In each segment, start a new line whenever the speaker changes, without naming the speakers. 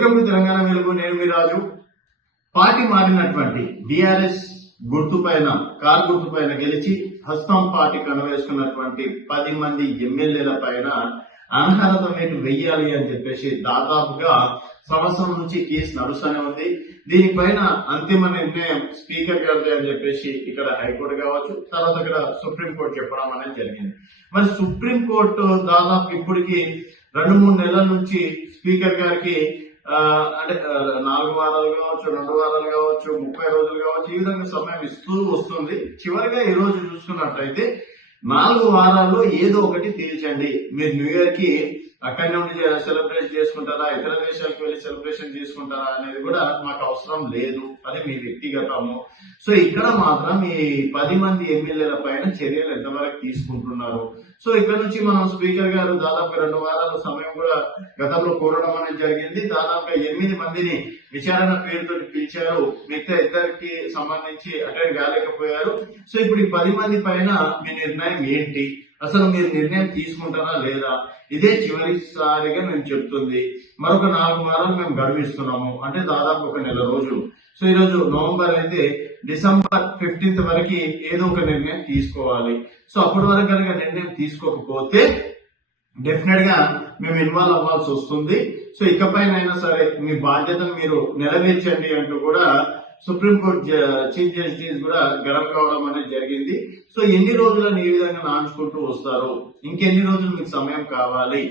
Welcome to Telangana వెలుగు నేను మీ రాజు. Party మారినటువంటి బీఆర్ఎస్ గుర్తు పైన కార్ గుర్తు పైన గెలిచి హస్తం పార్టీ కనవేసుకున్నటువంటి పది మంది ఎమ్మెల్యేల పైన అనర్హత వేటు వెయ్యాలి అని చెప్పేసి దాదాపుగా సంవత్సరం నుంచి కేసు నడుస్తూనే ఉంది. దీనిపైన అంతిమ నిర్ణయం స్పీకర్ గారిదే అని చెప్పేసి ఇక్కడ హైకోర్టు కావచ్చు తర్వాత ఇక్కడ సుప్రీంకోర్టు చెప్పడం అనేది జరిగింది. మరి సుప్రీంకోర్టు దాదాపు ఇప్పటికి రెండు మూడు నెలల నుంచి స్పీకర్ గారికి అంటే నాలుగు వారాలు కావచ్చు రెండు వారాలు కావచ్చు ముప్పై రోజులు కావచ్చు ఈ విధంగా సమయం ఇస్తూ వస్తుంది. చివరిగా ఈ రోజు చూసుకున్నట్లయితే నాలుగు వారాల్లో ఏదో ఒకటి తీర్చండి మీరు న్యూ ఇయర్కి అక్కడి నుండి సెలబ్రేట్ చేసుకుంటారా? ఇతర దేశాలకు వెళ్ళి సెలబ్రేషన్ చేసుకుంటారా అనేది కూడా మాకు అవసరం లేదు. అది మీ వ్యక్తిగతము. సో ఇక్కడ మాత్రం ఈ పది మంది ఎమ్మెల్యేల పైన చర్యలు ఎంతవరకు తీసుకుంటున్నారు? సో ఇక్కడ నుంచి మనం స్పీకర్ గారు దాదాపు రెండు వారాల సమయం కూడా గతంలో కోరడం అనేది జరిగింది. దాదాపుగా ఎనిమిది మందిని విచారణ పేరుతో పిలిచారు. మిగతా ఇద్దరికి సంబంధించి అటెండ్ కాలేకపోయారు. సో ఇప్పుడు ఈ పది మంది పైన మీ నిర్ణయం ఏంటి? అసలు మీరు నిర్ణయం తీసుకుంటారా లేదా? ఇదే చివరిసారిగా మేము చెప్తుంది. మరొక నాలుగు వారాలు మేము గడువిస్తున్నాము. అంటే దాదాపు ఒక నెల రోజులు. సో ఈరోజు నవంబర్ అయితే డిసెంబర్ ఫిఫ్టీన్త్ వరకు ఏదో ఒక నిర్ణయం తీసుకోవాలి. సో అప్పటి వరకు కనుక నిర్ణయం తీసుకోకపోతే డెఫినెట్గా మేము ఇన్వాల్వ్ అవ్వాల్సి వస్తుంది. సో ఇకపైనైనా సరే మీ బాధ్యతను మీరు నెరవేర్చండి అంటూ కూడా సుప్రీంకోర్టు చీఫ్ జస్టిస్ కూడా గరం కావడం అనేది జరిగింది. సో ఎన్ని రోజులను ఈ విధంగా నాంచుకుంటూ వస్తారు ఇంకెన్ని రోజులు మీకు సమయం కావాలి?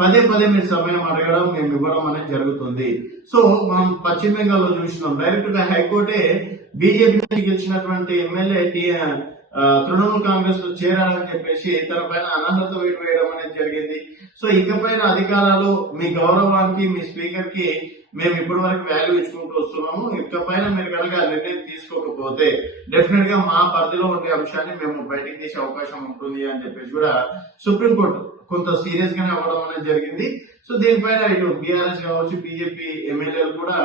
పదే పదే మీరు సమయం అడగడం మేము ఇవ్వడం అనేది జరుగుతుంది. సో మనం పశ్చిమ బెంగాల్లో చూసినాం. డైరెక్ట్గా హైకోర్టే బీజేపీ గెలిచినటువంటి ఎమ్మెల్యే తృణమూల్ కాంగ్రెస్లో చేరాలని చెప్పేసి తన పైన అనర్హత వేటు వేయడం అనేది జరిగింది. సో ఇకపైన అధికారాలు మీ గౌరవానికి మీ స్పీకర్కి మేము ఇప్పటి వరకు వాల్యూ ఇచ్చుకుంటూ వస్తున్నాము. ఇకపైన మీరు కనుక నిర్ణయం తీసుకోకపోతే డెఫినెట్గా మా పరిధిలో ఉండే అంశాన్ని మేము బయటకు తీసే అవకాశం ఉంటుంది అని చెప్పేసి కూడా సుప్రీంకోర్టు కొంత సీరియస్ గానే అవ్వడం అనేది జరిగింది. సో దీనిపైన ఇటు బీఆర్ఎస్ కావచ్చు బీజేపీ ఎమ్మెల్యేలు కూడా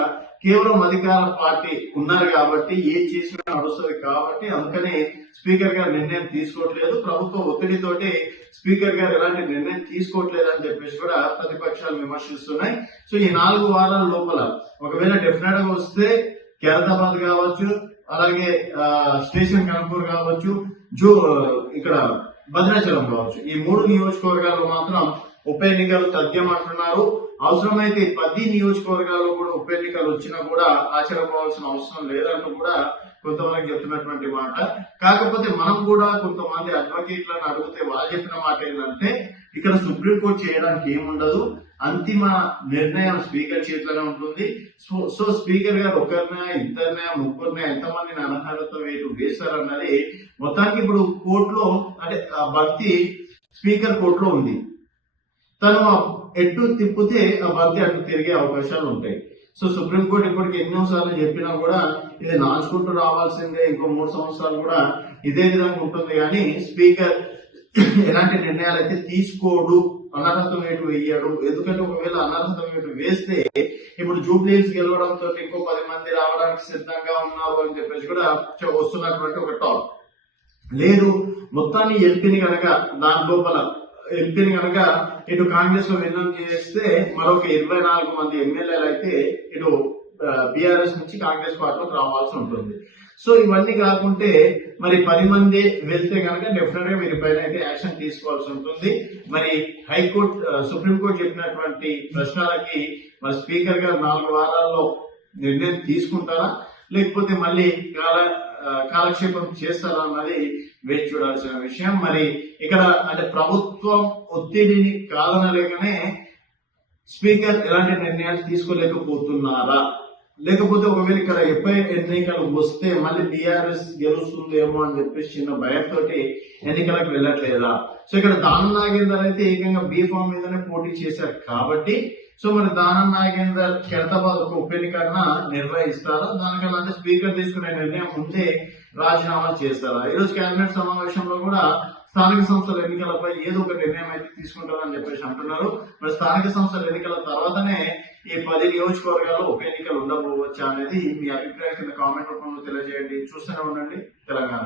కేవలం అధికార పార్టీ ఉన్నారు కాబట్టి ఏ చేసినా నడుస్తుంది కాబట్టి అందుకని స్పీకర్ గారు నిర్ణయం తీసుకోవట్లేదు. ప్రభుత్వ ఒత్తిడితోటి స్పీకర్ గారు ఎలాంటి నిర్ణయం తీసుకోవట్లేదు అని చెప్పేసి కూడా ప్రతిపక్షాలు విమర్శిస్తున్నాయి. సో ఈ నాలుగు వారాల లోపల ఒకవేళ డెఫినెట్గా వస్తే ఖైరతాబాద్ కావచ్చు అలాగే స్టేషన్ కాన్పూర్ కావచ్చు జూ ఇక్కడ భద్రాచలం కావచ్చు. ఈ మూడు నియోజకవర్గాల్లో మాత్రం ఉప ఎన్నికలు తథ్యం అంటున్నారు అవసరమైతే పది నియోజకవర్గాల్లో కూడా ఉప ఎన్నికలు వచ్చినా కూడా ఆశ్చర్యపోవాల్సిన అవసరం లేదంటూ కూడా కొంతమంది చెప్తున్నటువంటి మాట. కాకపోతే మనం కూడా కొంతమంది అడ్వకేట్లను అడిగితే వాళ్ళు చెప్పిన మాట ఏంటంటే ఇక్కడ సుప్రీంకోర్టు చేయడానికి ఏముండదు. అంతిమ నిర్ణయం స్పీకర్ చేతిలోనే ఉంటుంది. సో సో స్పీకర్ గారు ఒకరినా ఇద్దరినా ముగ్గురినా ఎంతమందిని అనర్హత వేటు వేశారన్నది మొత్తానికి ఇప్పుడు కోర్టులో అంటే ఆ భక్తి స్పీకర్ కోర్టులో ఉంది. తను ఎటు తిప్పితే ఆ బంతి అటు తిరిగే అవకాశాలు ఉంటాయి. సో సుప్రీంకోర్టు ఇప్పటికి ఎన్నో సార్లు చెప్పినా కూడా ఇది నాచుకుంటూ రావాల్సిందే ఇంకో మూడు సంవత్సరాలు కూడా ఇదే విధంగా ఉంటుంది. కానీ స్పీకర్ ఎలాంటి నిర్ణయాలు అయితే తీసుకోడు అనర్హత వేటు వేయడు. ఎందుకంటే ఒకవేళ అనర్హత వేటు వేస్తే ఇప్పుడు జూబ్లీస్ గెలవడంతో ఇంకో పది మంది రావడానికి సిద్ధంగా ఉన్నారు అని చెప్పేసి కూడా వస్తున్నటువంటి ఒక టాక్. లేదు మొత్తాన్ని ఎల్పిని కనుక దాని లోపల ఎంపీని కనుక ఇటు కాంగ్రెస్లో విన్నం చేస్తే మరొక ఇరవై నాలుగు మంది ఎమ్మెల్యేలు అయితే ఇటు బీఆర్ఎస్ నుంచి కాంగ్రెస్ పార్టీలోకి రావాల్సి ఉంటుంది. సో ఇవన్నీ కాకుంటే మరి పది మంది వెళ్తే కనుక డెఫినెట్గా వీరి పైన అయితే యాక్షన్ తీసుకోవాల్సి ఉంటుంది. మరి హైకోర్టు సుప్రీంకోర్టు చెప్పినటువంటి ప్రశ్నలకి మరి స్పీకర్ గారు నాలుగు వారాల్లో నిర్ణయం తీసుకుంటారా? లేకపోతే మళ్ళీ కాల కాలక్షేపం చేస్తారా అన్నది వేచి చూడాల్సిన విషయం. మరి ఇక్కడ అంటే ప్రభుత్వం ఒత్తిడిని కాదనలేకనే స్పీకర్ ఎలాంటి నిర్ణయాలు తీసుకోలేకపోతున్నారా? లేకపోతే ఒకవేళ ఇక్కడ ఎప్పై ఎన్నికలు వస్తే మళ్ళీ బీఆర్ఎస్ గెలుస్తుందేమో అని చెప్పేసి చిన్న భయంతో ఎన్నికలకు వెళ్ళట్లేదా? సో ఇక్కడ దాని నాగేందర్ అయితే ఏకంగా బీఫామ్ మీదనే పోటీ చేశారు కాబట్టి సో మరి దానం నాగేందర్ ఖైరతాబాద్ ఒక ఉప ఎన్నికన్నా నిర్వహిస్తారా? దానికన్నా అంటే స్పీకర్ తీసుకునే నిర్ణయం ముందే రాజీనామా చేస్తారా? ఈరోజు కేబినెట్ సమావేశంలో కూడా స్థానిక సంస్థల ఎన్నికలపై ఏదో ఒక నిర్ణయం అయితే తీసుకుంటారని చెప్పేసి అంటున్నారు. మరి స్థానిక సంస్థల ఎన్నికల తర్వాతనే ఈ పది నియోజకవర్గాల్లో ఉప ఎన్నికలు ఉండబోవచ్చా అనేది మీ అభిప్రాయం కింద కామెంట్ రూపంలో తెలియజేయండి. చూస్తూనే ఉండండి. తెలంగాణ